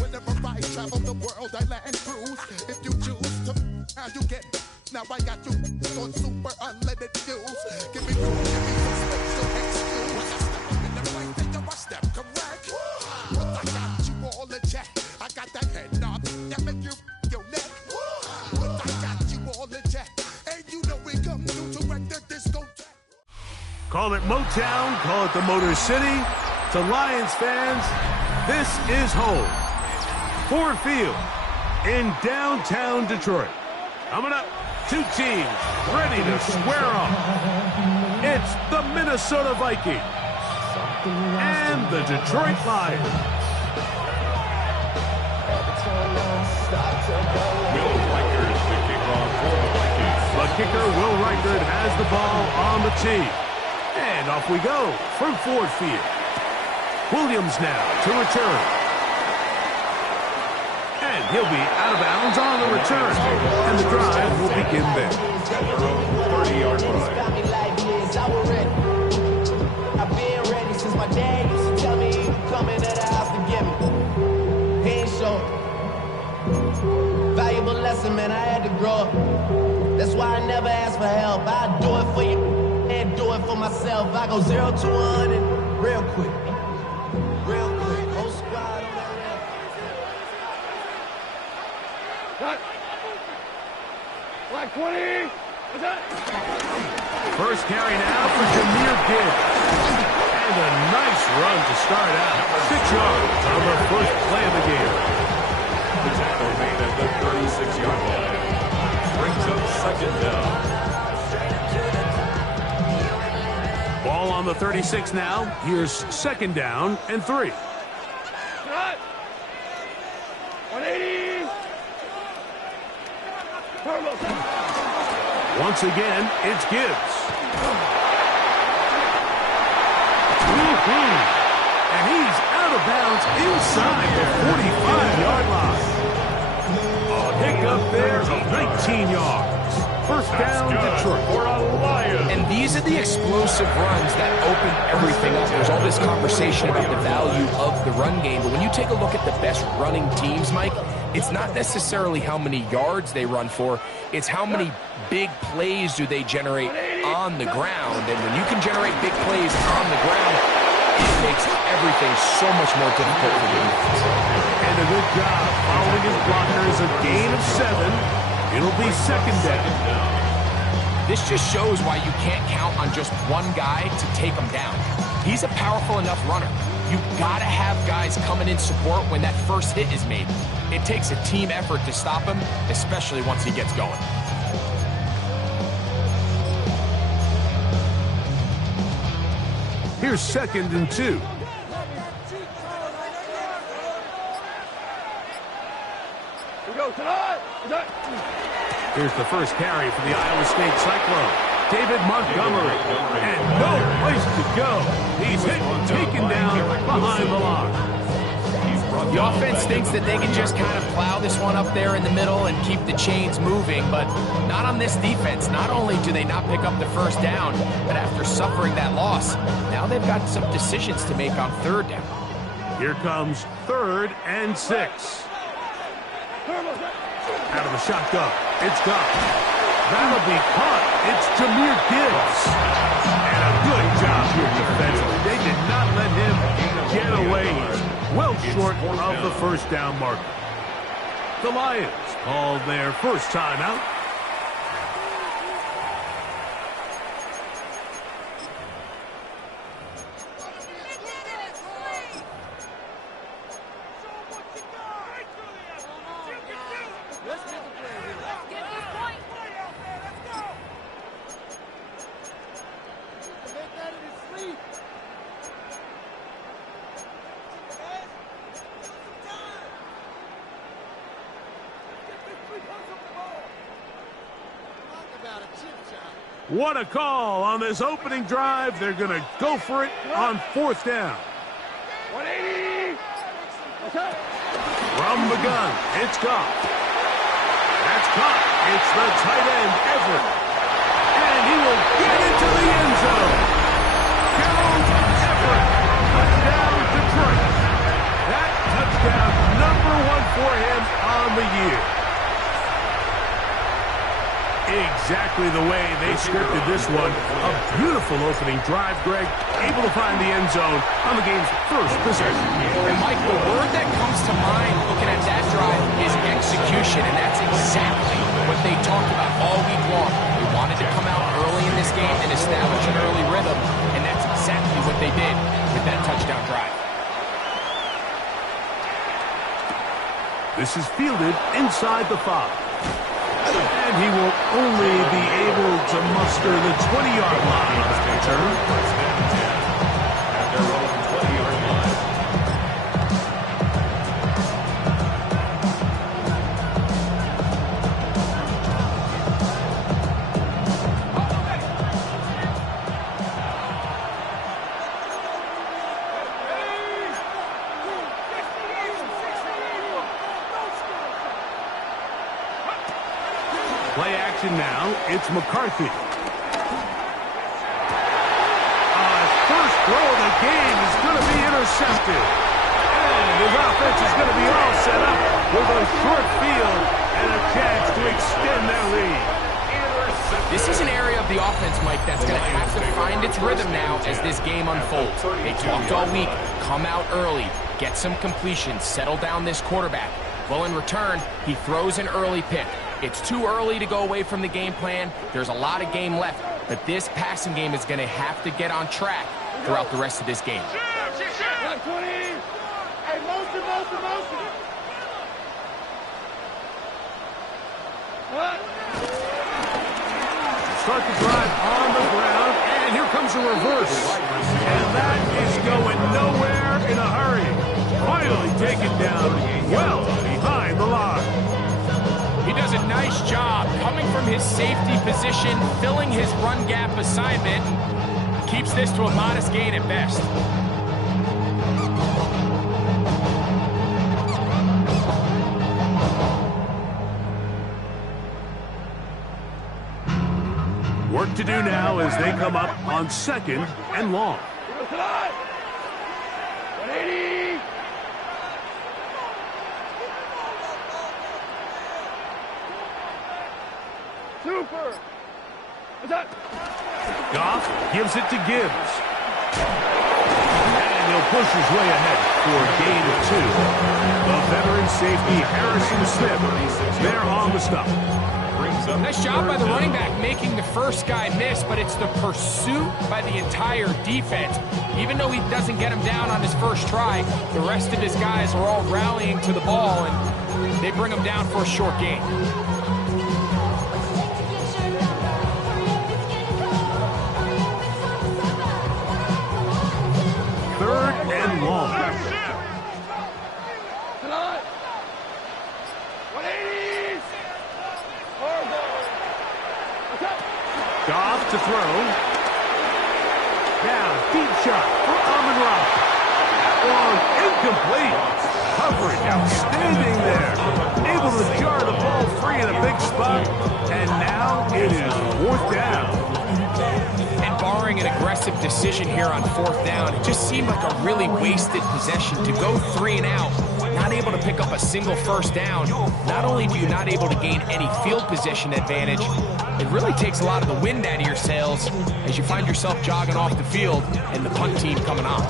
Whenever I travel the world, I land cruise. If you choose to, how you get. Now I got you on super unleaded fuels. Give me room, give me some special excuse. When I step up in the right, then I step correct. But I got you all in check. I got that head knob that make you your neck. But I got you all in check. And you know we come through to wreck the disco. Call it Motown, call it the Motor City. To Lions fans, this is home. Ford Field in downtown Detroit. Coming up, two teams ready to square off. It's the Minnesota Vikings and the Detroit Lions. Will Reichard to kick off for the Vikings. The kicker, Will Reichard, has the ball on the tee. And off we go from Ford Field. Williams now to return. And he'll be out of bounds on the return. And the drive will begin there. At their own 30-yard line. I've been ready since my dad used to tell me he would come into the house to get me. He ain't show. Valuable lesson, man, I had to grow up. That's why I never ask for help. I do it for you and do it for myself. I go 0 to 100 real quick. Real quick. Whole squad on that rail. Black 20. What's that? First carry now for Jameer Gibbs. And a nice run to start out. 6 yards on the first play of the game. The tackle made at the 36-yard line. Brings up second down. Ball on the 36 now. Here's second down and 3. 180. Once again, it's Gibbs. And he's out of bounds inside the 45-yard line. A hiccup there of 19 yards. First down, Detroit. For a Lion. And these are the explosive runs that open everything up. There's all this conversation about the value of the run game, but when you take a look at the best running teams, Mike, it's not necessarily how many yards they run for, it's how many big plays do they generate on the ground. And when you can generate big plays on the ground, it makes everything so much more difficult for the defense. And a good job following his blockers, a gain of 7. It'll be second down. This just shows why you can't count on just one guy to take him down. He's a powerful enough runner. You've got to have guys coming in support when that first hit is made. It takes a team effort to stop him, especially once he gets going. Here's second and 2. Here's the first carry for the Iowa State Cyclone. David Montgomery. And no place to go. He's hit and taken down behind the line. The offense thinks that they can just kind of plow this one up there in the middle and keep the chains moving, but not on this defense. Not only do they not pick up the first down, but after suffering that loss, now they've got some decisions to make on third down. Here comes 3rd and 6. Out of the shotgun. It's gone. That'll be caught. It's Jameer Gibbs. And a good job here defensively. They did not let him get away. He's well short of the first down marker. The Lions called their first timeout. What a call on this opening drive. They're going to go for it on 4th down. 180. From the gun, it's gone. That's caught. It's the tight end, Everett. And he will get into the end zone. Gerald Everett. Touchdown, Detroit. That touchdown number year. Exactly the way they scripted this one. A beautiful opening drive, Greg. Able to find the end zone on the game's first possession. And Mike, the word that comes to mind looking at that drive is execution, and that's exactly what they talked about all week long. They wanted to come out early in this game and establish an early rhythm, and that's exactly what they did with that touchdown drive. This is fielded inside the 5. And he will only be able to muster the 20-yard line on that return. At their own 20-yard line. Play action now. It's McCarthy. First throw of the game is going to be intercepted. And his offense is going to be all set up with a short field and a chance to extend their lead. This is an area of the offense, Mike, that's going to have to find its rhythm now as this game unfolds. They talked all week, come out early, get some completions, settle down this quarterback. Well, in return, he throws an early pick. It's too early to go away from the game plan. There's a lot of game left, but this passing game is going to have to get on track throughout the rest of this game. 20. Hey, motion. What? Start the drive on the ground, and here comes a reverse. And that is going nowhere in a hurry. Finally taken down well behind the line. He does a nice job coming from his safety position, filling his run gap assignment, keeps this to a modest gain at best. Work to do now as they come up on 2nd and long. 180. Super. What's that? Goff gives it to Gibbs. And he'll push his way ahead for gain of 2. The veteran safety Harrison Smith, they're on the stop. Nice job by the running back making the first guy miss, but it's the pursuit by the entire defense. Even though he doesn't get him down on his first try, the rest of his guys are all rallying to the ball, and they bring him down for a short gain. Third and long. 180. Goff to throw. Now, deep shot for Amon-Ra. That one incomplete. Coverage outstanding there. Able to jar the ball free in a big spot. And now it is 4th down. And barring an aggressive decision here on 4th down, it just seemed like a really wasted possession to go 3 and out, not able to pick up a single first down. Not only do you not able to gain any field position advantage, it really takes a lot of the wind out of your sails as you find yourself jogging off the field and the punt team coming on.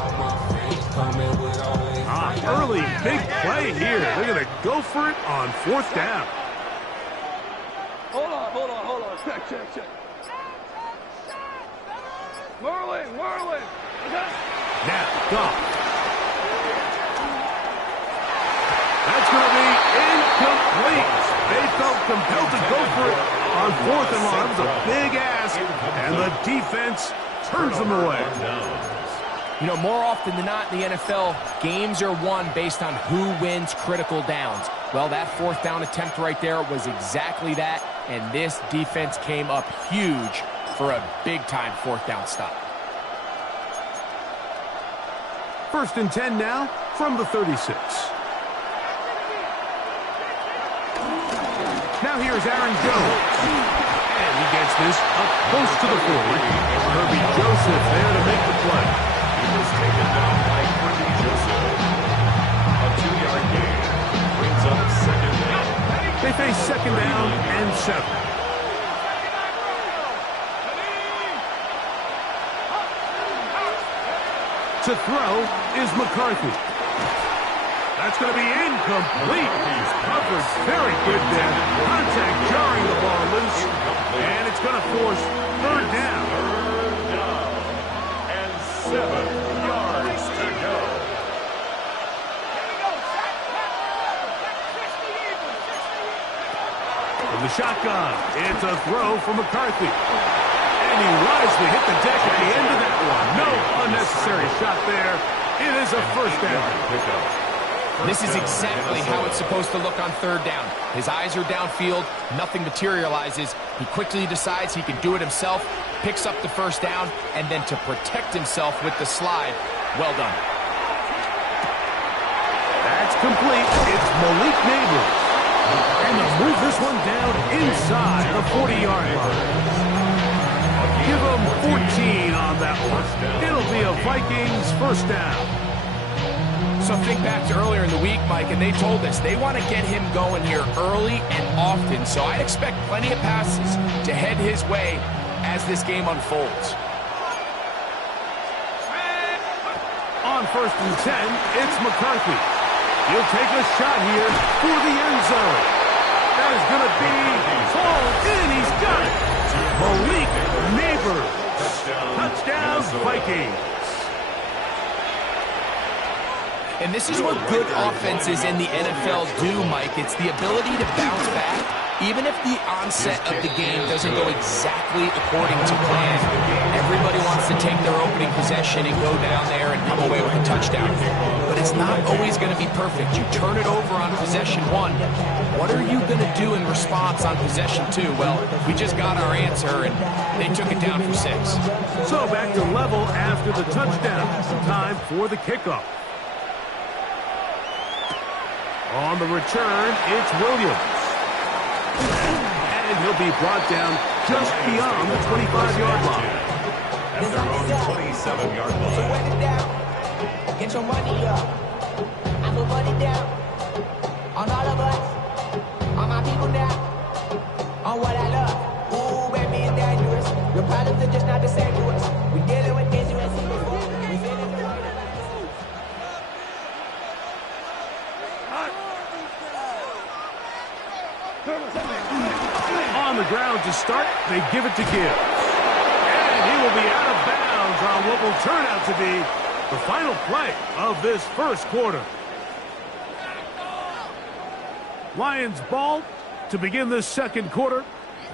Early big play here. They're going to go for it on 4th down. Hold on. Check. Whirling. Now, Goff. That's going to be incomplete. They felt compelled to go for it on 4th and long. That was a big ask, and the defense turns them away. You know, more often than not in the NFL, games are won based on who wins critical downs. Well, that 4th down attempt right there was exactly that, and this defense came up huge for a big-time 4th down stop. 1st and 10 now from the 36. Now here's Aaron Jones. And he gets this up close to the 40. Herbie Joseph there to make the play. He was taken down by Herbie Joseph. A 2-yard gain brings up 2nd down. down and 7. To throw is McCarthy. That's going to be incomplete. He's covered very good there. Contact jarring the ball loose, and it's going to force 3rd down. 3rd down and 7 yards to go. From the shotgun, it's a throw for McCarthy. And he wisely hit the deck at the end of that one. No unnecessary shot there. It is a 1st down. This is exactly how it's supposed to look on 3rd down. His eyes are downfield, nothing materializes. He quickly decides he can do it himself, picks up the 1st down, and then to protect himself with the slide. Well done. That's complete. It's Malik Neighbors. And they'll move this one down inside the 40-yard line. Give them 14 on that one. It'll be a Vikings 1st down. So think back to earlier in the week, Mike, and they told us they want to get him going here early and often. So I'd expect plenty of passes to head his way as this game unfolds. On 1st and 10, it's McCarthy. He'll take a shot here for the end zone. That is going to be hauled in. He's got it. Malik Neighbors. Touchdown, Vikings. And this is what good offenses in the NFL do, Mike. It's the ability to bounce back, even if the onset of the game doesn't go exactly according to plan. Everybody wants to take their opening possession and go down there and come away with a touchdown. But it's not always going to be perfect. You turn it over on possession 1. What are you going to do in response on possession 2? Well, we just got our answer, and they took it down for 6. So back to level after the touchdown. Time for the kickoff. On the return, it's Williams. And he'll be brought down just beyond the 25-yard line. At their own 27-yard line. Get your money up. I put money down. On all of us. On my people now. On what I love. Ooh, baby, it's dangerous. Your problems are just not the same to us. We dealing with dangerous people. We feeling the right. On the ground to start, they give it to Gibbs. And he will be out of bounds on what will turn out to be the final play of this 1st quarter. Lions ball to begin this 2nd quarter.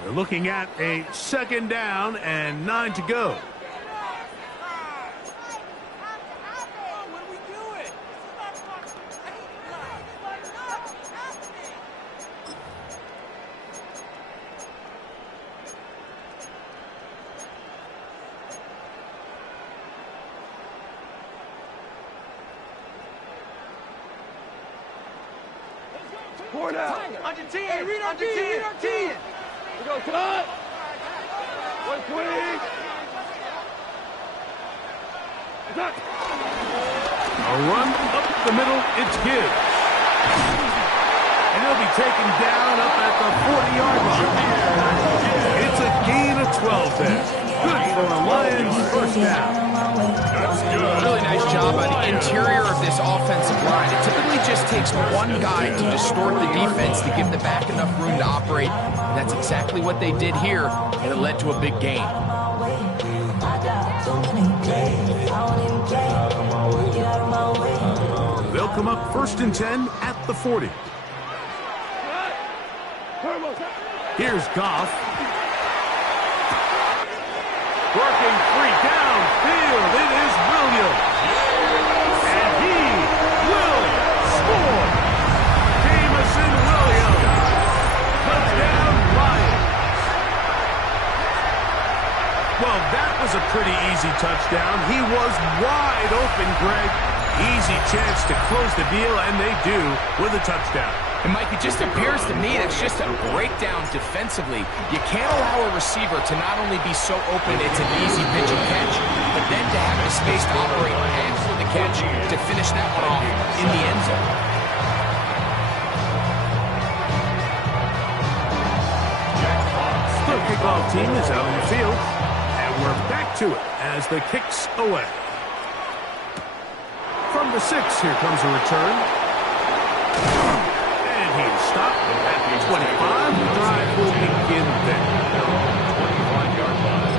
They're looking at a 2nd down and 9 to go. Four down. Under 10. Hey, read our 10. Read our 10. We go cut. 120. Attack. A run up the middle. It's Gibbs. And he'll be taken down up at the 40-yard line. It's a gain of 12 there. Good for the Lions. 1st down. Really nice job on the interior of this offensive line. It typically just takes one guy to distort the defense to give the back enough room to operate. And that's exactly what they did here, and it led to a big gain. They'll come up 1st and 10 at the 40. Here's Goff. Working free downfield. It is Williams. And he will score. Jamison Williams. Touchdown, Lions. Well, that was a pretty easy touchdown. He was wide open, Greg. Easy chance to close the deal, and they do with a touchdown. And, Mike, it just appears to me that's just a breakdown defensively. You can't allow a receiver to not only be so open it's an easy pitch and catch, but then to have the space to operate after the catch to finish that one off in the end zone. kickoff team is out on the field. And we're back to it as the kick's away. From the 6, here comes a return. And he's stopped at the 25. The drive will begin there. 25-yard line.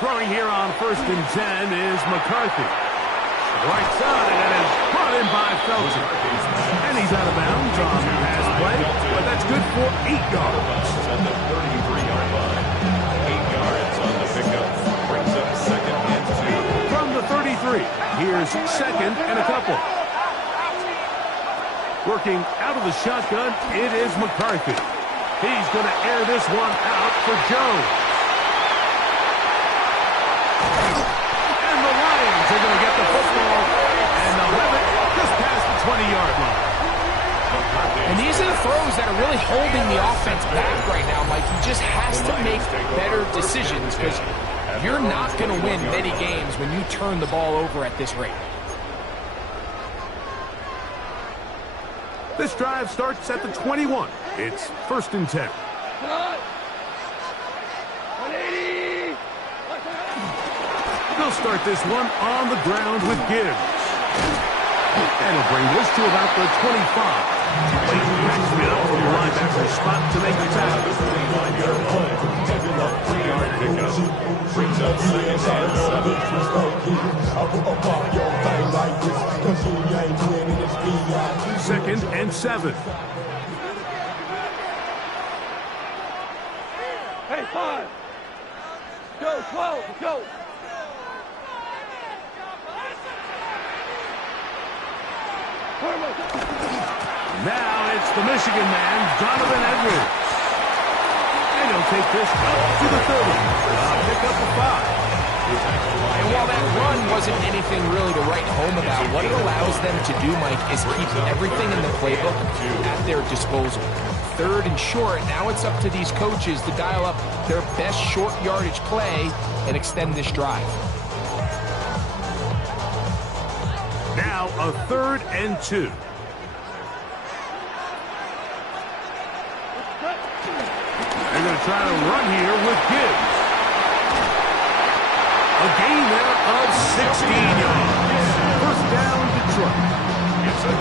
Throwing here on 1st and 10 is McCarthy. Right side, and is brought in by Felton. And he's out of bounds on the pass play, but that's good for 8 yards. At the 33-yard line. 8 yards on the pickup. Brings up 2nd and 2. From the 33, here's 2nd and a couple. Working out of the shotgun, it is McCarthy. He's going to air this one out for Jones. They're going to get the football, and they'll have it just past the 20-yard line. And these are the throws that are really holding the offense back right now, Mike. He just has to make better decisions because you're not going to win many games when you turn the ball over at this rate. This drive starts at the 21. It's 1st and 10. They'll start this one on the ground with Gibbs. And he'll bring this to about the 25. Clayton catches it up from the linebacker spot to make the tackle. 25-yard line. 3-yard pickup. Brings up 2nd and 7. 2nd and 7. Hey, 5. Go, 12, go. Now it's the Michigan man, Donovan Edwards. And he'll take this up to the 30. Pick up a 5. And while that run wasn't anything really to write home about, what it allows them to do, Mike, is keep everything in the playbook at their disposal. 3rd and short, now it's up to these coaches to dial up their best short yardage play and extend this drive. Now a 3rd and 2. They're going to try to run here with Gibbs. A gain there of 16 yards. 1st down, Detroit.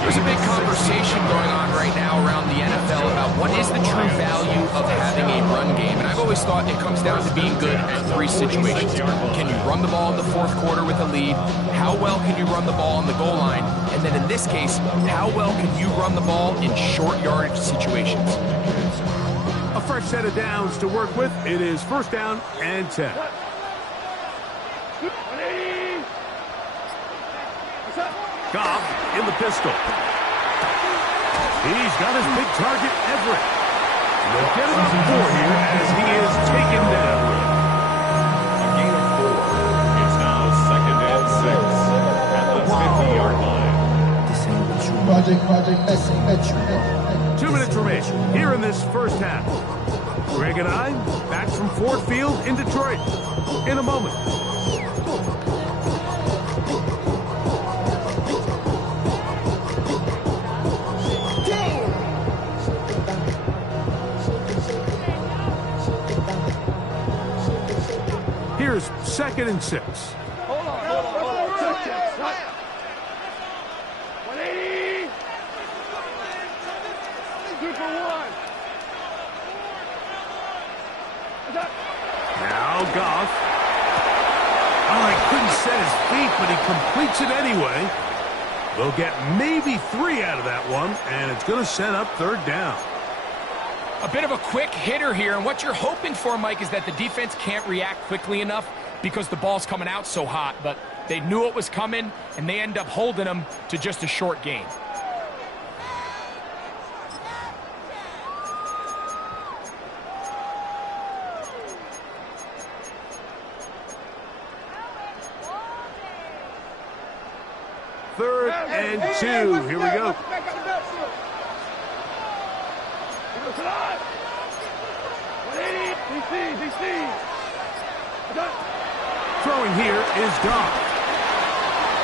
There's a big conversation going on right now around the NFL about what is the true value of having a run game. And I've always thought it comes down to being good at 3 situations. Can you run the ball in the 4th quarter with a lead? How well can you run the ball on the goal line? And then in this case, how well can you run the ball in short yardage situations? A fresh set of downs to work with. It is 1st down and 10. Kfav in the pistol. He's got his big target, Everett. They'll get him up 4 here as he is taken down. A gain of 4. It's now 2nd and 6 at the 50-yard line. 2 minutes remain here in this 1st half. Greg and I back from Ford Field in Detroit in a moment. Here's 2nd and 6. Hold on. 180. 2 for 1. Now Goff. Oh, he couldn't set his feet, but he completes it anyway. They'll get maybe 3 out of that one, and it's going to set up 3rd down. A bit of a quick hitter here, and what you're hoping for, Mike, is that the defense can't react quickly enough because the ball's coming out so hot, but they knew it was coming, and they end up holding them to just a short gain. Third and 2. Here we go. Throwing here is Goff.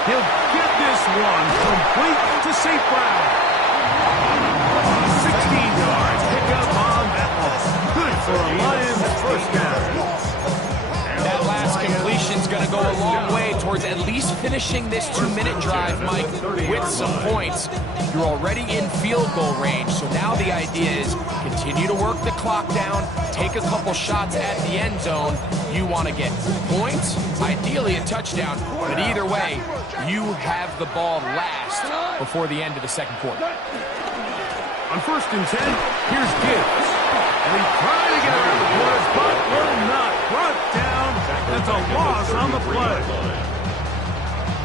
He'll get this one complete to St. Brown. 16 yards. Pick up on that one. Good for a Lions first down. That last completion's going to go a long way towards at least finishing this 2-minute drive, Mike, with some points. You're already in field goal range, so now the idea is continue to work the clock down, take a couple shots at the end zone. You want to get points, ideally a touchdown, but either way, you have the ball last before the end of the second quarter. On 1st and 10, here's Gibbs. And he's trying to get around the corners, but will not. Brought down. That's a loss on the play.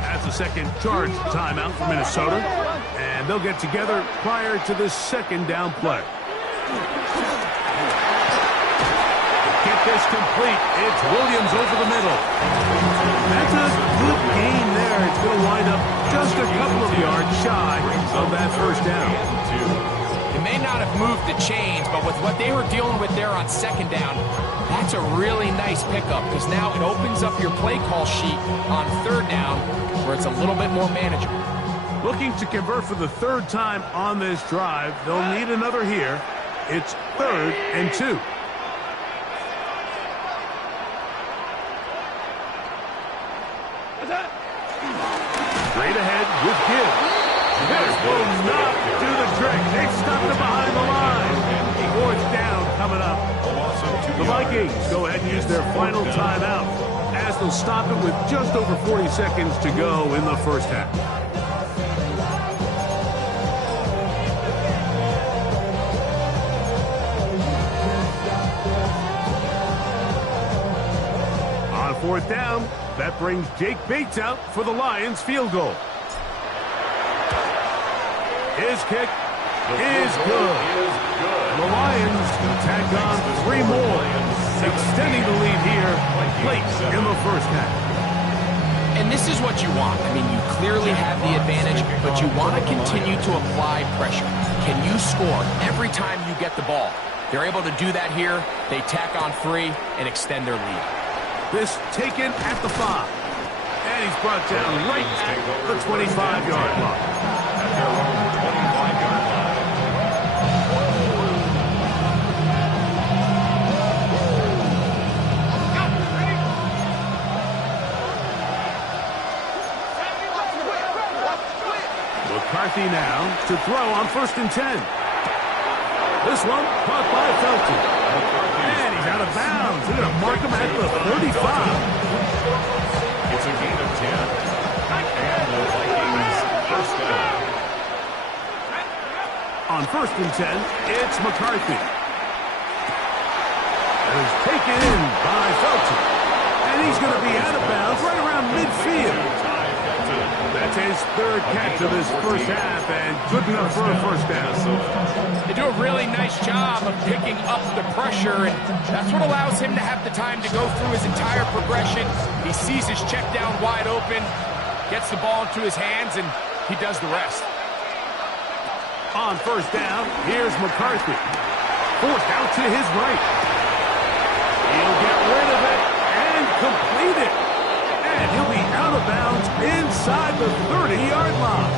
That's a second charge timeout for Minnesota. And they'll get together prior to this second down play. Get this complete. It's Williams over the middle. That's a good gain there. It's going to wind up just a couple of yards shy of that first down. It may not have moved the chains, but with what they were dealing with there on second down, that's a really nice pickup because now it opens up your play call sheet on third down where it's a little bit more manageable. Looking to convert for the third time on this drive. They'll need another here. It's 3rd and 2. Straight ahead with Gibbs. This will not do the trick. They stuck it behind the line. 4th down coming up. The Vikings go ahead and use their final timeout as they'll stop it with just over 40 seconds to go in the first half. On 4th down, that brings Jake Bates out for the Lions field goal. His kick is good. The Lions tack on 3 more, extending the lead here late in the first half. And this is what you want. I mean, you clearly have the advantage, but you want to continue to apply pressure. Can you score every time you get the ball? They're able to do that here. They tack on 3 and extend their lead. This taken at the 5. And he's brought down right at the 25-yard line. At their own 25-yard line. McCarthy now to throw on 1st and 10. This one caught by Felton. And he's out of bounds. They're going to mark him at the 35. It's a gain of 10. And the Vikings first down. On 1st and 10, it's McCarthy. And it's taken in by Felton. And he's going to be out of bounds right around midfield. That's his 3rd catch of this first half, and good enough for a first down. They do a really nice job of picking up the pressure, and that's what allows him to have the time to go through his entire progression. He sees his check down wide open, gets the ball into his hands, and he does the rest. On 1st down, here's McCarthy. Forced out to his right. He'll get rid of it and complete it. And he'll be out of bounds inside the 30-yard line.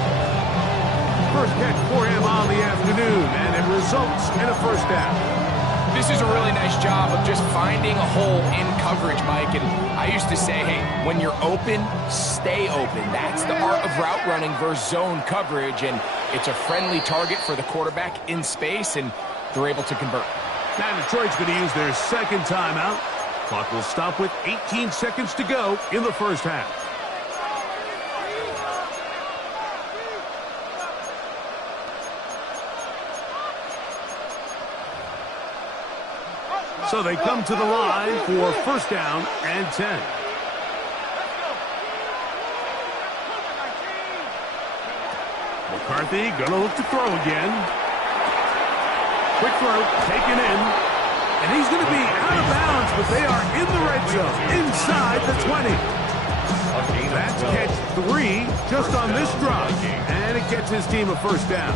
First catch for him on the afternoon, and it results in a first down. This is a really nice job of just finding a hole in coverage, Mike. And I used to say, hey, when you're open, stay open. That's the art of route running versus zone coverage, and it's a friendly target for the quarterback in space, and they're able to convert. Now Detroit's going to use their second timeout. Clock will stop with 18 seconds to go in the first half. So they come to the line for 1st down and 10. McCarthy gonna look to throw again. Quick throw, taken in. And he's going to be out of bounds, but they are in the red zone, inside the 20. That's catch 3 just on this drive, and it gets his team a first down.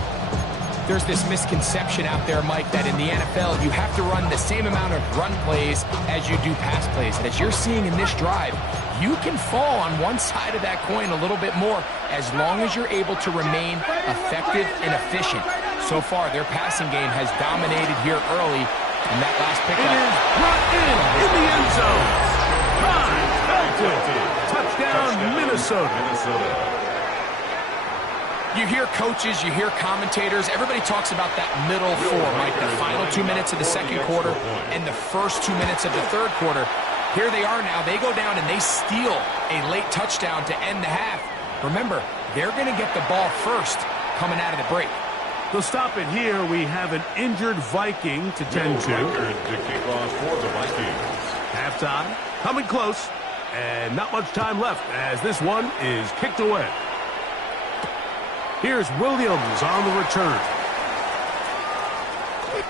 there's this misconception out there, Mike, that in the NFL, you have to run the same amount of run plays as you do pass plays. And as you're seeing in this drive, you can fall on one side of that coin a little bit more as long as you're able to remain effective and efficient. So far, their passing game has dominated here early, and that last pickup is brought in the end zone. Touchdown, Minnesota. You hear coaches, you hear commentators, everybody talks about that middle four, Mike, the final 2 minutes of the second quarter and the first 2 minutes of the third quarter. Here they are now. They go down and they steal a late touchdown to end the half. Remember, they're going to get the ball first coming out of the break. They'll stop it here. We have an injured Viking to tend to. To kick off for the Vikings. Halftime, coming close, and not much time left as this one is kicked away. Here's Williams on the return.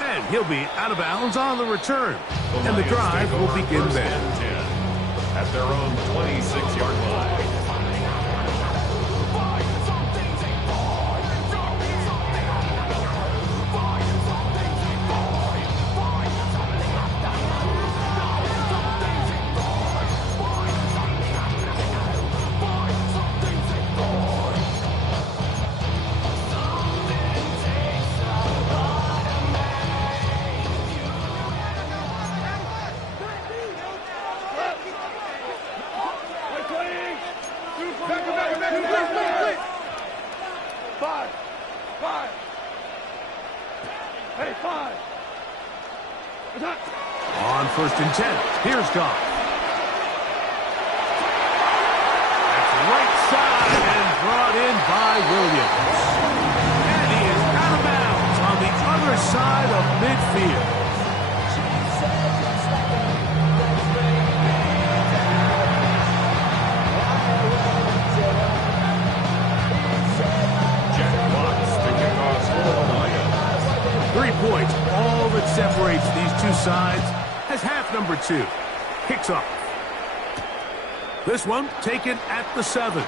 And he'll be out of bounds on the return. And the drive will begin there. At their own 26-yard line. On 1st and 10, here's Goff. That's right side and brought in by Williams. And he is out of bounds on the other side of midfield. Jack Watts to kick off for the Lions. 3 points, all that separates these two sides as half number 2 kicks off. This one taken at the 7.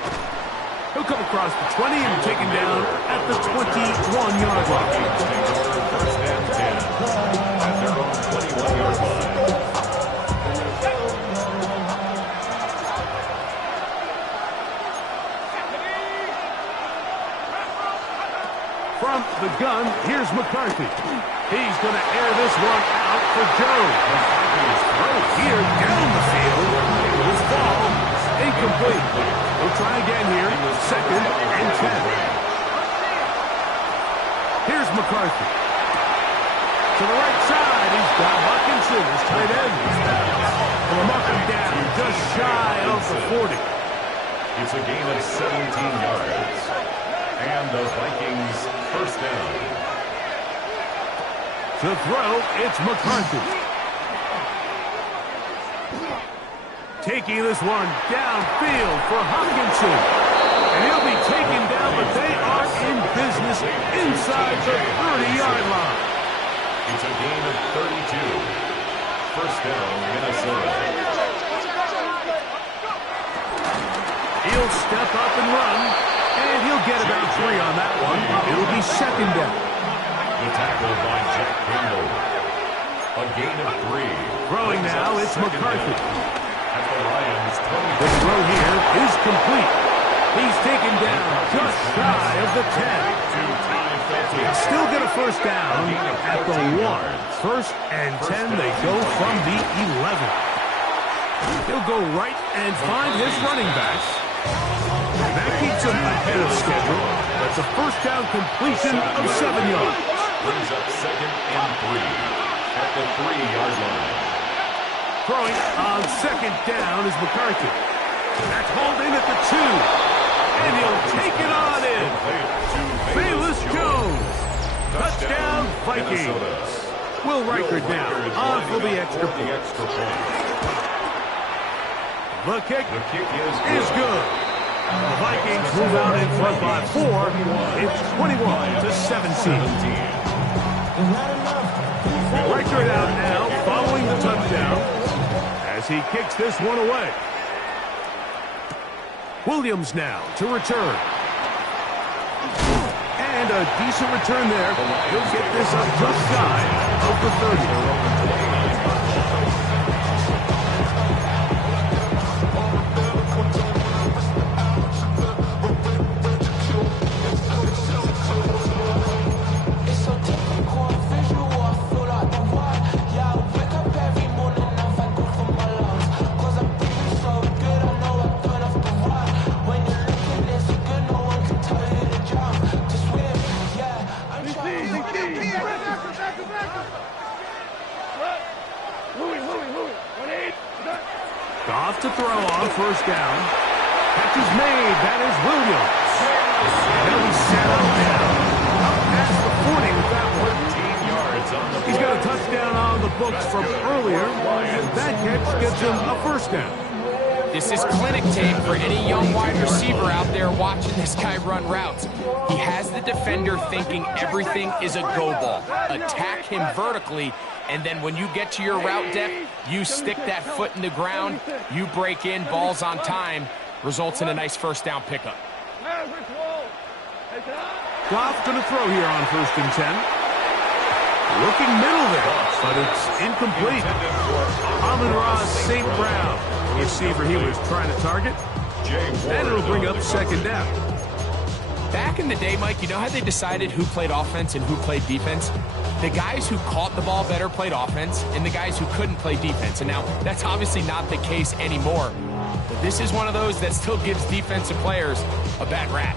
He'll come across the 20 and taken down at the 21-yard line. First and 10 at their own 21-yard line. From the gun, here's McCarthy. He's going to air this one out for Jones. Throw here down the field. This ball incomplete. We'll try again here. 2nd and 10. Here's McCarthy. To the right side, he's got Hawkinson, his tight end. Pull him up and down, just shy of the 40. It's a gain of 17 yards. And the Vikings first down. To throw, it's McCarthy. Taking this one downfield for Hawkinson. And he'll be taken down, but they are in business inside the 30-yard line. It's a gain of 32. First down, Minnesota. He'll step up and run, and he'll get about 3 on that one. It'll be 2nd down. The tackle by Jack Campbell. A gain of 3. Throwing now, it's McCarthy. At the Lions, 20. The throw here is complete. He's taken down just shy of the 10. Still get a first down at the 1. 1st and 10, they go from the 11. He'll go right and find his running back. That keeps him ahead of schedule. That's a first down completion of 7 yards. Brings up 2nd and 3 at the 3-yard line. Throwing on 2nd down is McCarthy. That's holding at the 2. And he'll take it on in. Bayless Jones. Touchdown, Vikings. Will Riker down on for the extra point. The kick is good. The Vikings move out in front by 4. It's 21-17. Riker out now following the touchdown as he kicks this one away. Williams now to return. land a decent return there. He'll get this up just shy of the 30. Off to throw on first down. Catch is made. That is Williams. Now he's settled down. Up past the 40 with that one. 15 yards on the He's got a touchdown on the books from earlier, and that catch gets him a first down. This is clinic tape for any young wide receiver out there watching this guy run routes. He has the defender thinking everything is a go ball. Attack him vertically, and then when you get to your route depth, you stick that foot in the ground, you break in, balls on time, results in a nice first down pickup. Kfav going to throw here on 1st and 10. Looking middle there, but it's incomplete. Amon-Ra St. Brown, the receiver he was trying to target. And it'll bring up second down. Back in the day, Mike, you know how they decided who played offense and who played defense? The guys who caught the ball better played offense, and the guys who couldn't play defense. And now, that's obviously not the case anymore. But this is one of those that still gives defensive players a bad rap.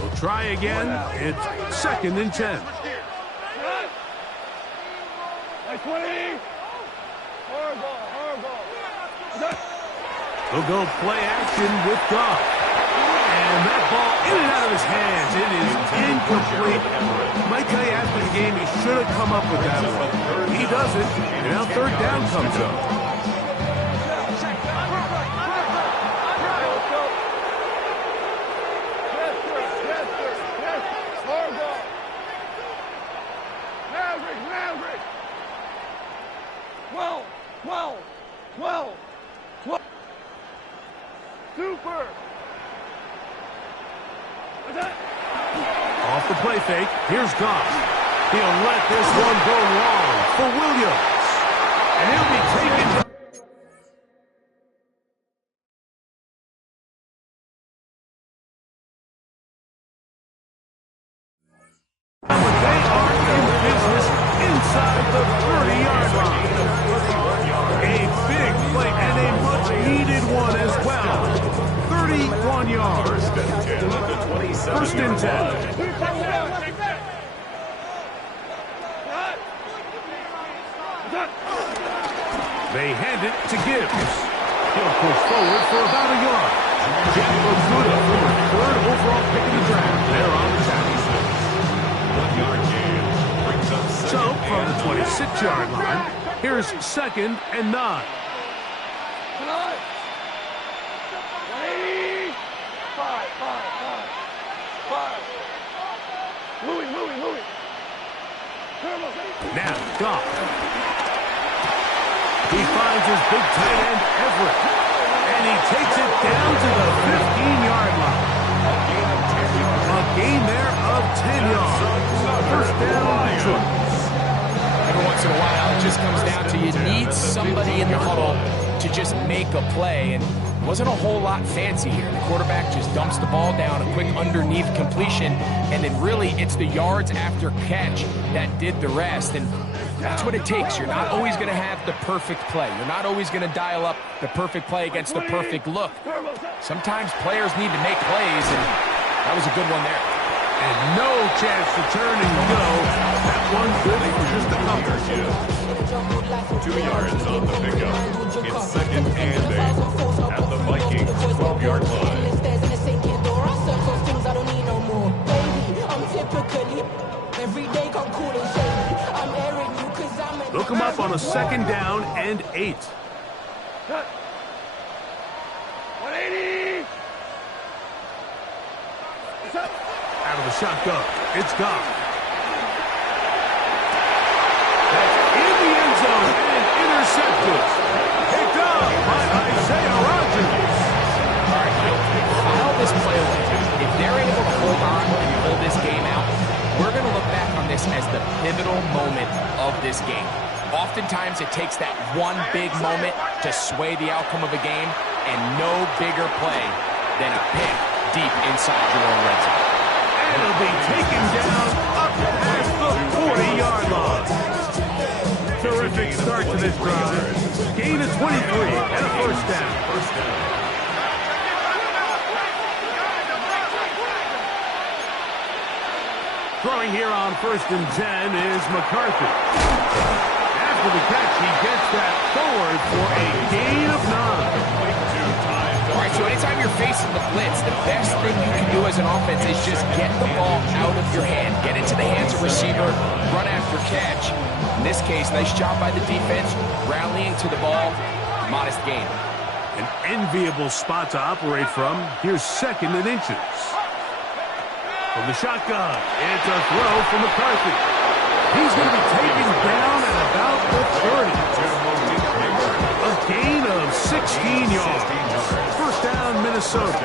We'll try again. It's 2nd and 10. He'll go play action with Goff. And that ball in and out of his hands. It is incomplete. Might tell you after the game he should have come up with that one. He doesn't, and now 3rd down comes up. Super! Off the play fake, here's Goff. He'll let this one go long for Williams. And he'll be taken to... They are in business inside the 30-yard line. A big play and a much-needed one as well. 31 yards. 1st and 10. They hand it to Gibbs. He'll push forward for about a yard. Jack Okuda, former 3rd overall pick in the draft. They're on the tackle. 1-yard gain. Brings up So, from the 26-yard line, here's 2nd and 9. Now, Goff. He finds his big tight end, Everett. And he takes it down to the 15-yard line. A gain there of 10 yards. First down, Detroit. Every once in a while, it just comes down to you need somebody in the huddle to just make a play. And it wasn't a whole lot fancy here. The quarterback just dumps the ball down, a quick underneath completion, and then really it's the yards after catch that did the rest. And that's what it takes. You're not always going to have the perfect play. You're not always going to dial up the perfect play against the perfect look. Sometimes players need to make plays, and that was a good one there. And no chance to turn and go. That one good for just a couple. 2 yards on the pickup. It's 2nd and 8 at the Vikings 12-yard line. Look him up on a 2nd down and 8. 180! Out of the shotgun, it's Goff. That's in the end zone and intercepted. Picked up by Isaiah Rodgers. All right, file this play away. If they're able to hold on this as the pivotal moment of this game. Oftentimes, it takes that one big moment to sway the outcome of a game, and no bigger play than a pick deep inside your own red zone. And it'll be taken down up past the 40-yard line. Terrific start to this drive. Gain of 23 and a first down. Throwing here on 1st and 10 is McCarthy. After the catch, he gets that forward for a gain of 9. All right, so anytime you're facing the blitz, the best thing you can do as an offense is just get the ball out of your hand. Get into the hands of receiver, run after catch. In this case, nice job by the defense, rallying to the ball. Modest gain. An enviable spot to operate from. Here's 2nd and inches. From the shotgun, it's a throw from McCarthy. He's going to be taken down at about the 30. A gain of 16 yards. First down, Minnesota.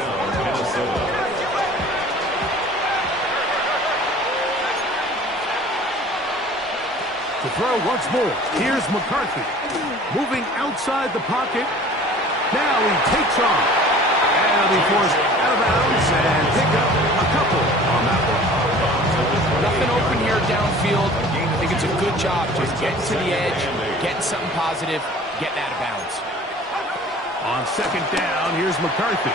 To throw once more, here's McCarthy. Moving outside the pocket. Now he takes off. And he'll be forced out of bounds and pick up a couple on that one. Nothing open here downfield. I think it's a good job just getting to the edge, getting something positive, getting out of bounds. On 2nd down, here's McCarthy.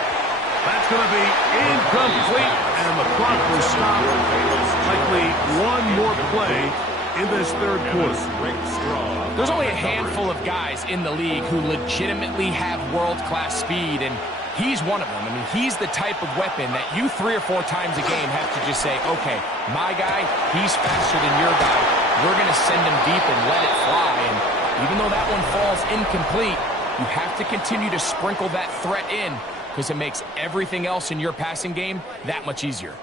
That's going to be incomplete, and the clock will stop. Likely one more play in this 3rd quarter. There's only a handful of guys in the league who legitimately have world-class speed, and he's one of them. I mean, he's the type of weapon that you 3 or 4 times a game have to just say, okay, my guy, he's faster than your guy. We're going to send him deep and let it fly. And even though that one falls incomplete, you have to continue to sprinkle that threat in because it makes everything else in your passing game that much easier.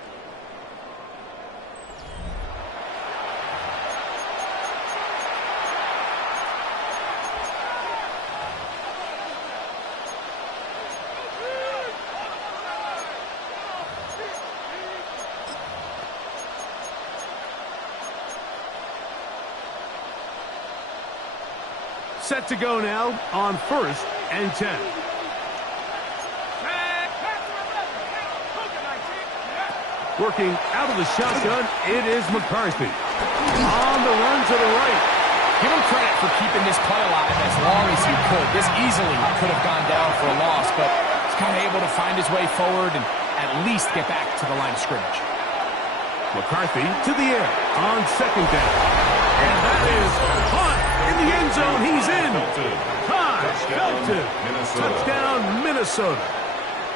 Set to go now on 1st and 10. Working out of the shotgun, it is McCarthy. On the run to the right. Give him credit for keeping this play alive as long as he could. This easily could have gone down for a loss, but he's kind of able to find his way forward and at least get back to the line of scrimmage. McCarthy to the air on 2nd down. And that is caught in the end zone. He's in. Todd Felton. Touchdown, Minnesota.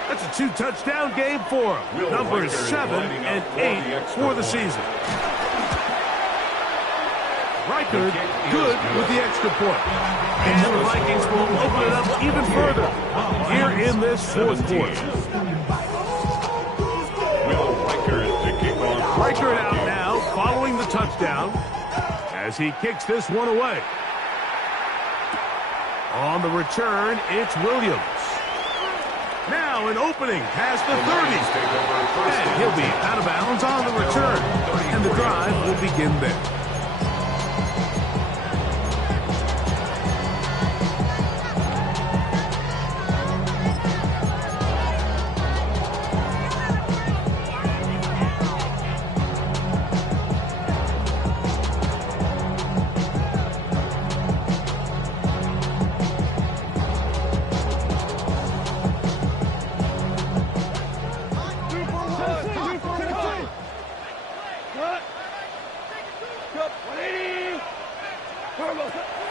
That's a 2-touchdown game for him. Numbers 7 and 8 for the season. Reichard good with the extra point. And the Vikings will open it up even further here in this 4th quarter. Reichard out now following the touchdown as he kicks this one away. On the return, it's Williams. Now an opening past the 30. And he'll be out of bounds on the return. And the drive will begin there.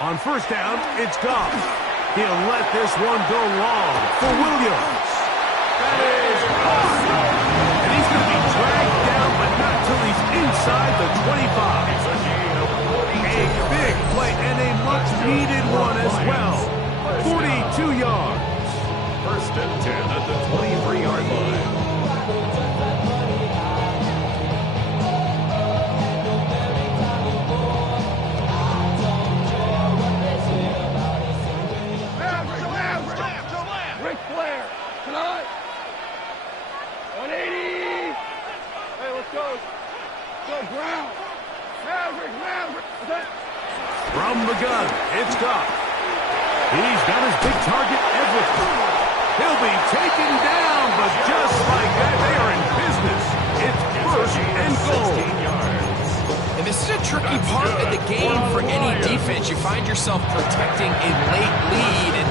On first down, it's Goff. He'll let this one go long for Williams. That is caught. And he's going to be dragged down, but not till he's inside the 25. A big play and a much-needed one as well. 42 yards. 1st and 10 at the 23-yard line. From the gun, it's Kfav. He's got his big target, everything. He'll be taken down, but just like that, they are in business. It's first and goal. And this is a tricky part of the game for any defense. You find yourself protecting a late lead, and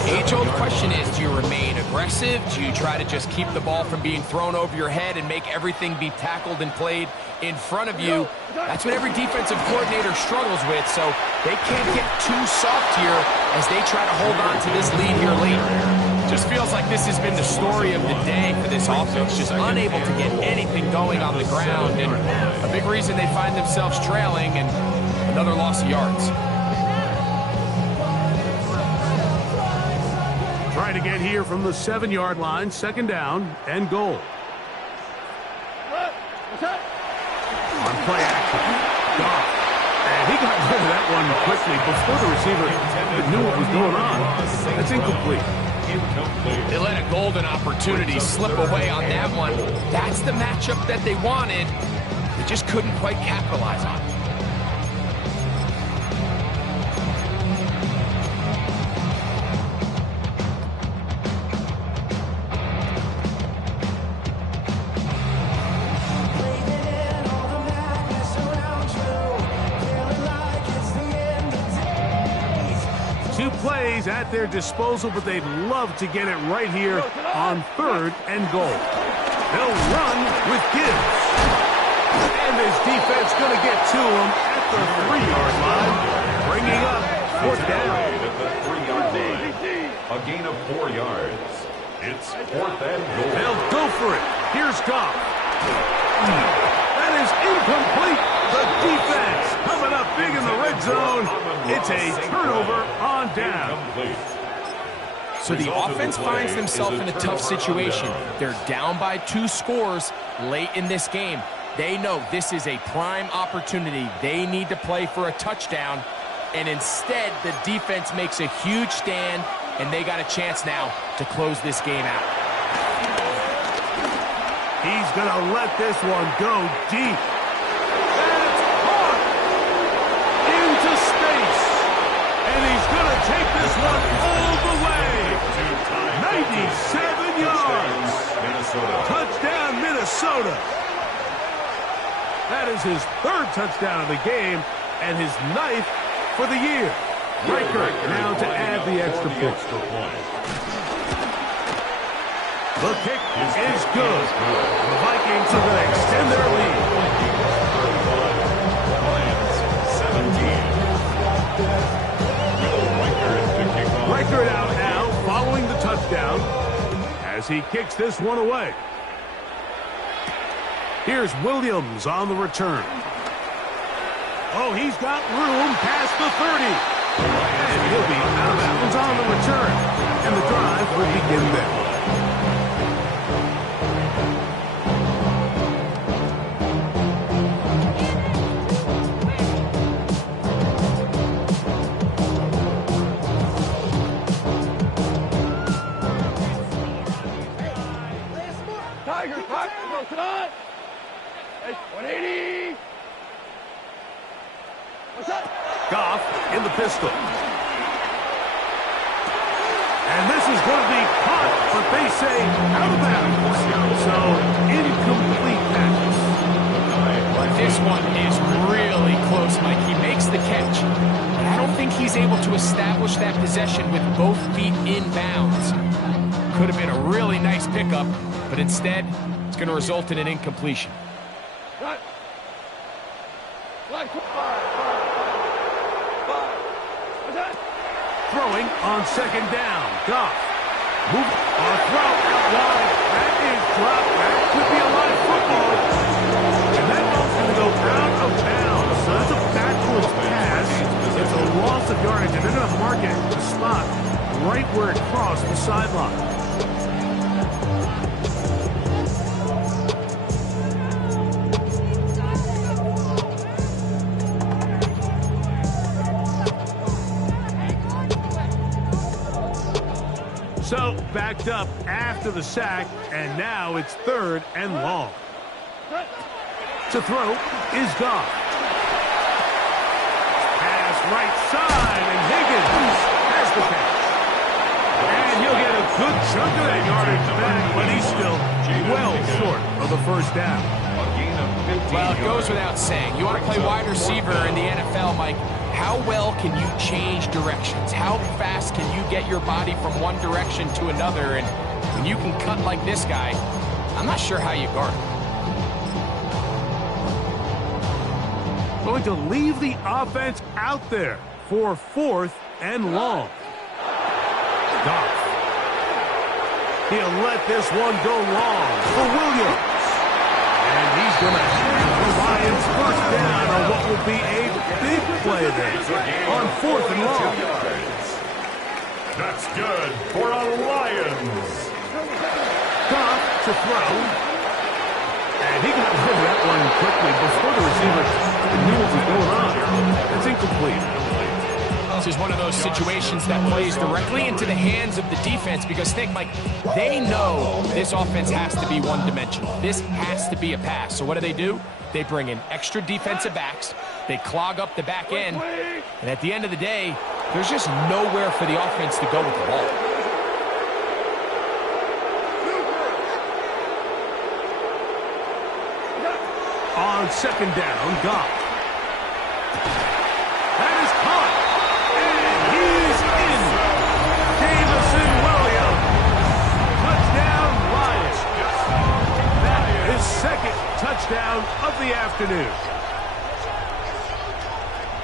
the age-old question is, do you remain aggressive? Do you try to just keep the ball from being thrown over your head and make everything be tackled and played in front of you? That's what every defensive coordinator struggles with, so they can't get too soft here as they try to hold on to this lead here late. Just feels like this has been the story of the day for this offense, just unable to get anything going on the ground, and a big reason they find themselves trailing and another loss of yards. Trying to get here from the 7-yard line, second down and goal. On play action, Kfav. And he got rid of that one quickly before the receiver even knew what was going on. That's incomplete. They let a golden opportunity slip away on that one. That's the matchup that they wanted. They just couldn't quite capitalize on it. Plays at their disposal, but they'd love to get it right here on third and goal. They'll run with Gibbs. And his defense going to get to him at the 3-yard line, bringing up fourth down. At the 3-yard line, a gain of 4 yards. It's fourth and goal. They'll go for it. Here's Kfav. That is incomplete. The defense coming up big in the red zone. It's a turnover on down. So the offense finds themselves in a tough situation. They're down by 2 scores late in this game. They know this is a prime opportunity. They need to play for a touchdown. And instead, the defense makes a huge stand, and they got a chance now to close this game out. He's going to let this one go deep. Take this one all the way. 97 yards. Touchdown, Minnesota. That is his 3rd touchdown of the game and his 9th for the year. Riker now to add the extra point. The kick is good. The Vikings are going to extend their lead. Lions 17. Riker out now, following the touchdown, as he kicks this one away. Here's Williams on the return. Oh, he's got room past the 30. And he'll be out of bounds on the return. And the drive will begin there. Kfav in the pistol. And this is going to be caught, but they say out of bounds. So, incomplete pass. This one is really close, Mike. He makes the catch. But I don't think he's able to establish that possession with both feet in bounds. Could have been a really nice pickup, but instead, it's going to result in an incompletion. Throwing on second down. Kfav. Move on a throw out wide. That is dropped. That could be a live football. And that ball's going to go out of bounds. So that's a backwards pass. It's a loss of yardage, and they're going to mark it to spot right where it crossed the sideline. So, backed up after the sack, and now it's 3rd and long. To throw is Kfav. good chunk of that yardage back, but he's still well short of the first down. A gain of 15 Well, it goes yards. without saying. You want to play wide receiver in the NFL, Mike. How well can you change directions? How fast can you get your body from one direction to another? And when you can cut like this guy, I'm not sure how you guard him. Going to leave the offense out there for 4th and long. Goff. He'll let this one go long for Williams. And he's going to have the Lions first down on what will be a big play there on 4th and long. That's good for a Lions. Goff to throw. And he got rid of that one quickly before the receiver knew what was going on. It's incomplete. This is one of those situations that plays directly into the hands of the defense because think, Mike, they know this offense has to be one-dimensional. This has to be a pass. So what do? They bring in extra defensive backs. They clog up the back end. And at the end of the day, there's just nowhere for the offense to go with the ball. On 2nd down, Goff. That is caught. And he's in. Jamison Williams. Touchdown, Lions. That is 2nd touchdown of the afternoon.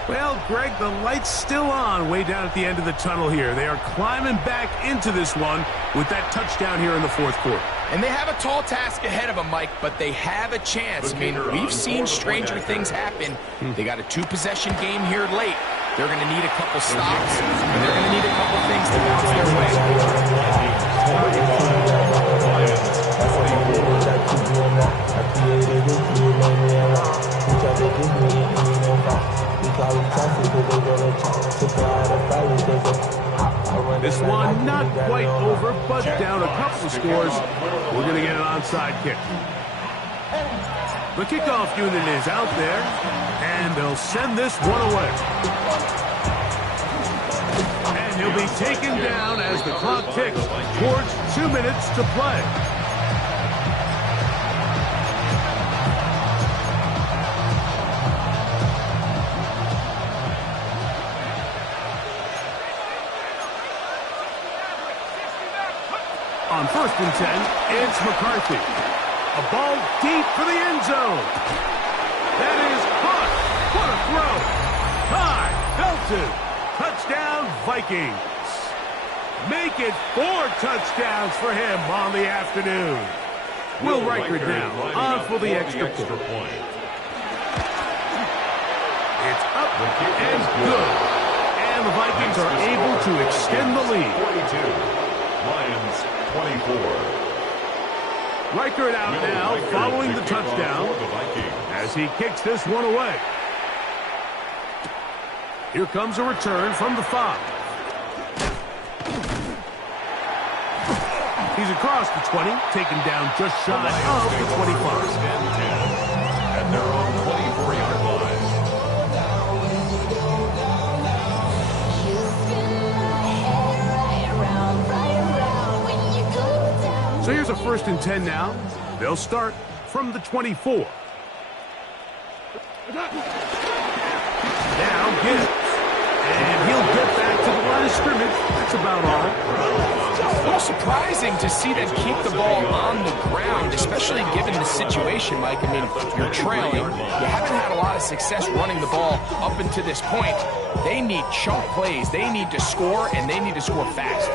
Well, Greg, the light's still on way down at the end of the tunnel here. They are climbing back into this one with that touchdown here in the 4th quarter. And they have a tall task ahead of them, Mike, but they have a chance. I mean, we've seen stranger things happen. They got a 2-possession game here late. They're going to need a couple stops, and they're going to need a couple things to bounce their This one not quite over, but down a couple of scores. We're going to get an onside kick. The kickoff unit is out there, and they'll send this one away. And he'll be taken down as the clock ticks towards 2 minutes to play. On 1st and 10, it's McCarthy. A ball deep for the end zone. That is caught. What a throw. High. Belton. Touchdown, Vikings. Make it 4 touchdowns for him on the afternoon. Will Riker down on for the extra point. It's up and good. And the Vikings are able to extend the lead. 42. Lions 24. Riker out now following the touchdown as he kicks this one away. Here comes a return from the 5. He's across the 20, taken down just shy of the 25. At their own 24-yard line. So here's a 1st and 10 now. They'll start from the 24. Now Gibbs. And he'll get back to the line of scrimmage. That's about all. A little surprising to see them keep the ball on the ground, especially given the situation, Mike. I mean, you're trailing. You haven't had a lot of success running the ball up until this point. They need chunk plays. They need to score, and they need to score fast.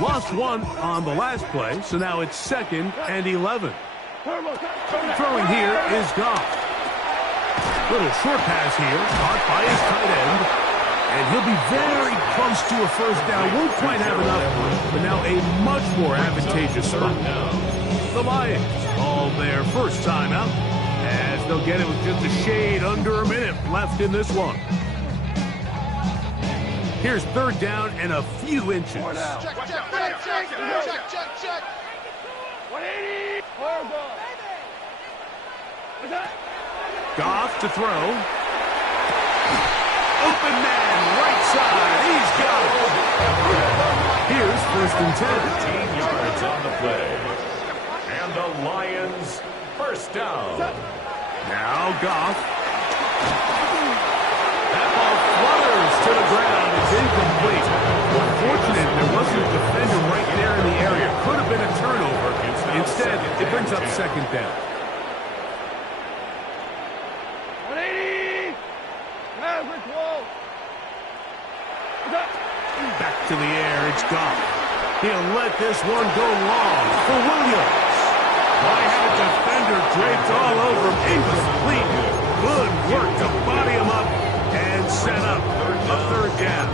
Lost one on the last play, so now it's 2nd and 11. Throwing here is Goff. Little short pass here, caught by his tight end. And he'll be very close to a first down. Won't quite have enough, but now a much more advantageous spot. The Lions call their first timeout as they'll get it with just a shade under a minute left in this one. Here's third down and a few inches. Check. 180. Goff to throw. Open man, right side. He's got it. Here's first and 10. 15 yards on the play. And the Lions first down. Now Goff. That ball flutters to the ground. It's incomplete. Unfortunate there wasn't a defender right there in the area. Could have been a turnover. Instead, it brings up second down. 180. Maverick wall. Back to the air, it's Goff. He'll let this one go long for Williams. I had a defender draped all over him. Incomplete. Good work to body him up and set up a third down.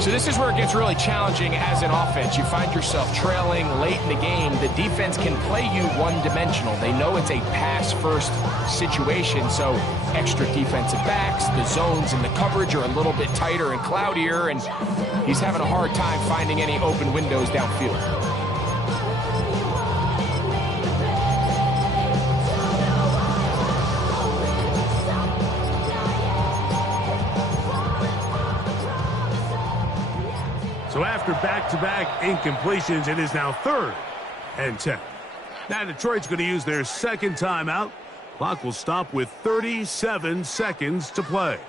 So this is where it gets really challenging as an offense. You find yourself trailing late in the game. The defense can play you one-dimensional. They know it's a pass-first situation, so extra defensive backs, the zones and the coverage are a little bit tighter and cloudier, and he's having a hard time finding any open windows downfield. So after back-to-back incompletions, it is now 3rd and 10. Now Detroit's going to use their second timeout. Clock will stop with 37 seconds to play.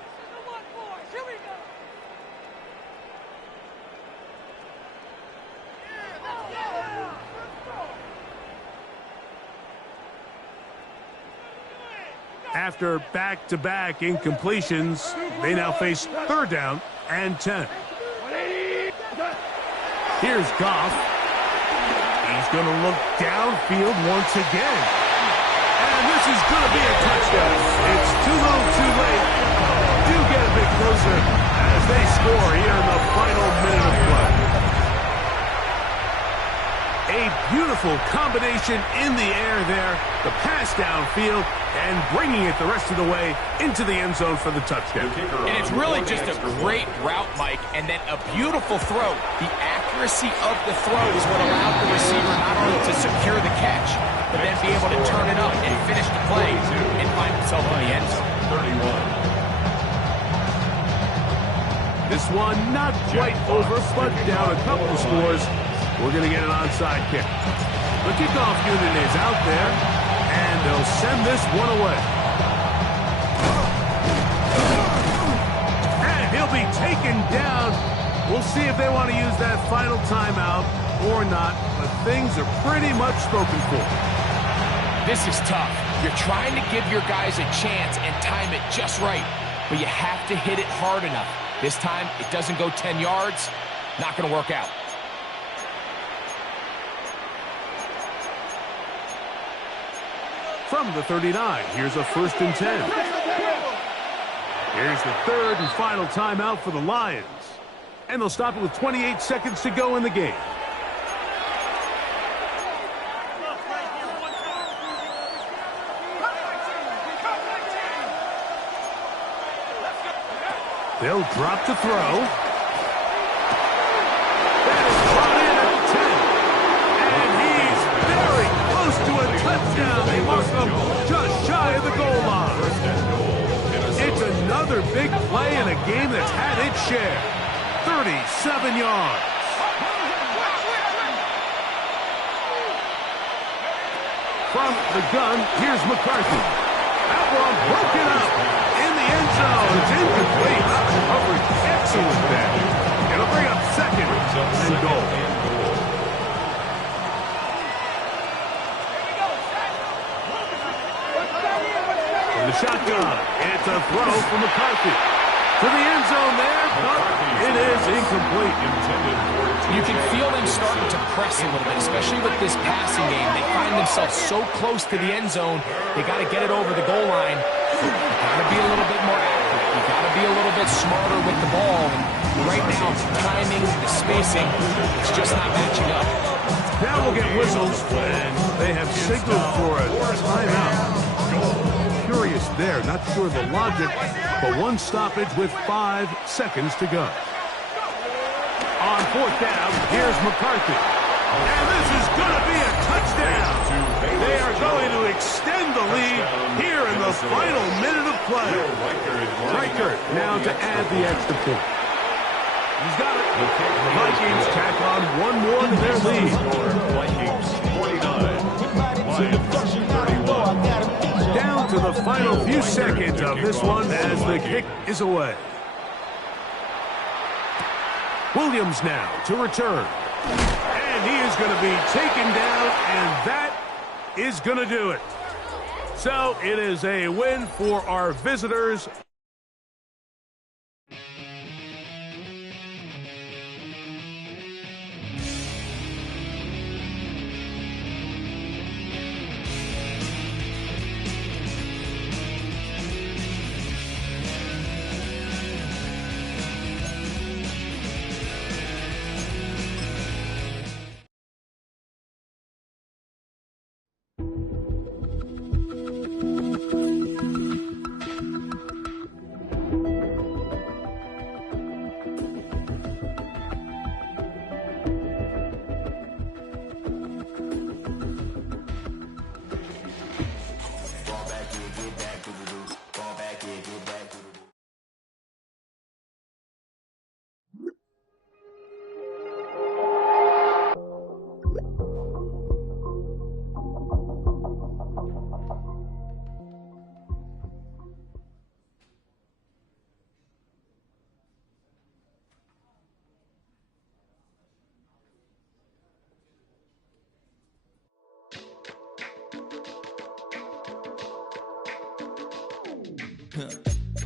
After back-to-back incompletions, they now face 3rd down and 10. Here's Goff. He's going to look downfield once again. And this is going to be a touchdown. It's too little too late. Do get a bit closer as they score here in the final minute of play. A beautiful combination in the air there. The pass downfield and bringing it the rest of the way into the end zone for the touchdown. And it's really just a great route, Mike, and then a beautiful throw. The accuracy of the throw is what allowed the receiver not only to secure the catch, but then be able to turn it up and finish the play and find himself in the end zone. 31. This one not quite over, but down a couple of scores. We're going to get an onside kick. The kickoff unit is out there, and they'll send this one away. And he'll be taken down. We'll see if they want to use that final timeout or not, but things are pretty much spoken for. This is tough. You're trying to give your guys a chance and time it just right, but you have to hit it hard enough. This time, it doesn't go 10 yards. Not going to work out. From the 39, here's a 1st and 10. Here's the 3rd and final timeout for the Lions. And they'll stop it with 28 seconds to go in the game. They'll drop to throw. That is brought in at the 10. And he's very close to a touchdown. They mark him just shy of the goal line. It's another big play in a game that's had its share. 37 yards. From the gun, here's McCarthy. That one broken up in the end zone. It's incomplete. Coverage excellent there. It'll bring up 2nd and goal. From the shotgun, it's a throw from McCarthy. To the end zone there, but it is incomplete. You can feel them starting to press a little bit, especially with this passing game. They find themselves so close to the end zone, they got to get it over the goal line. You got to be a little bit more accurate. You got to be a little bit smarter with the ball. And right now, timing, the spacing, it's just not matching up. Now we'll get whistles, and they have signaled for a timeout. Curious there, not sure the logic. but one stoppage with 5 seconds to go. On 4th down, here's McCarthy. And this is going to be a touchdown. They are going to extend the lead here in the final minute of play. Reichert now to add the extra point. He's got it. The Vikings tack on one more to their lead. Vikings 49, Lions 31. Down to the final few seconds of this one as the kick is away. Williams now to return. And he is going to be taken down, and that is going to do it. So it is a win for our visitors.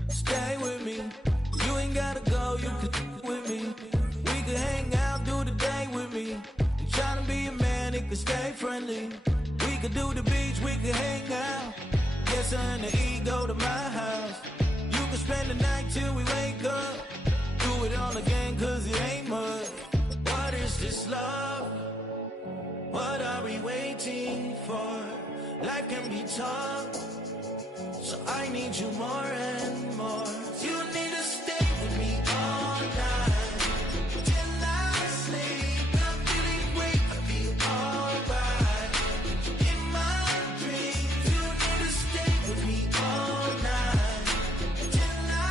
Stay with me. You ain't gotta go, you can with me. We could hang out, do the day with me. You tryna be a man, it could stay friendly. We could do the beach, we could hang out. Get her and the E, go to my house. You can spend the night till we wake up. Do it all again, cause it ain't much. What is this love? What are we waiting for? Life can be tough, so I need you more and more. You need to stay with me all night till I sleep. I'm feeling great, I'll be alright. In my dreams, you need to stay with me all night till I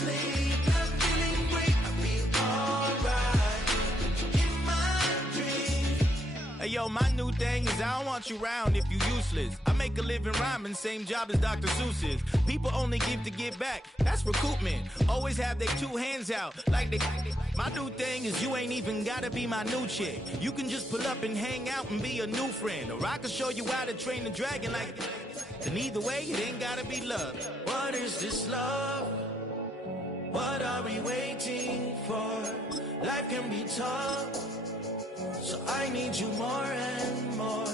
sleep. I'm feeling great, I'll be alright. In my dreams. Hey yo, my new thing is I don't want you around if you useless. I make a living rhyming, same job as Dr. Seuss's. People only give to get back, that's recoupment. Always have their 2 hands out, like they. My new thing is you ain't even gotta be my new chick. You can just pull up and hang out and be a new friend. Or I can show you how to train the dragon like. And either way, it ain't gotta be love. What is this love? What are we waiting for? Life can be tough, so I need you more and more.